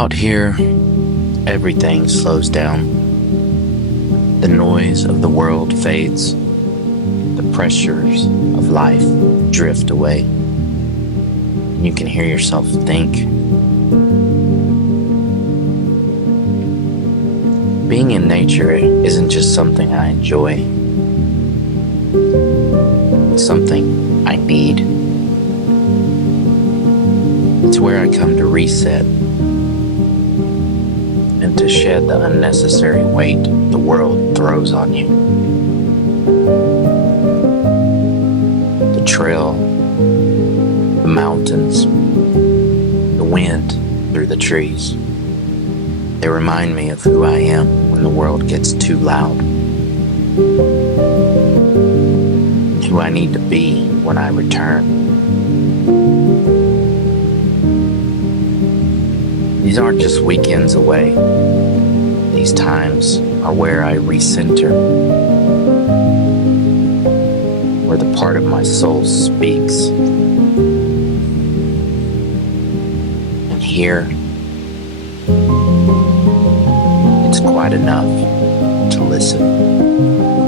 Out here, everything slows down. The noise of the world fades. The pressures of life drift away. And you can hear yourself think. Being in nature isn't just something I enjoy. It's something I need. It's where I come to reset and to shed the unnecessary weight the world throws on you. The trail, the mountains, the wind through the trees. They remind me of who I am when the world gets too loud. And who I need to be when I return. These aren't just weekends away. These times are where I recenter, where the part of my soul speaks. And here, it's quite enough to listen.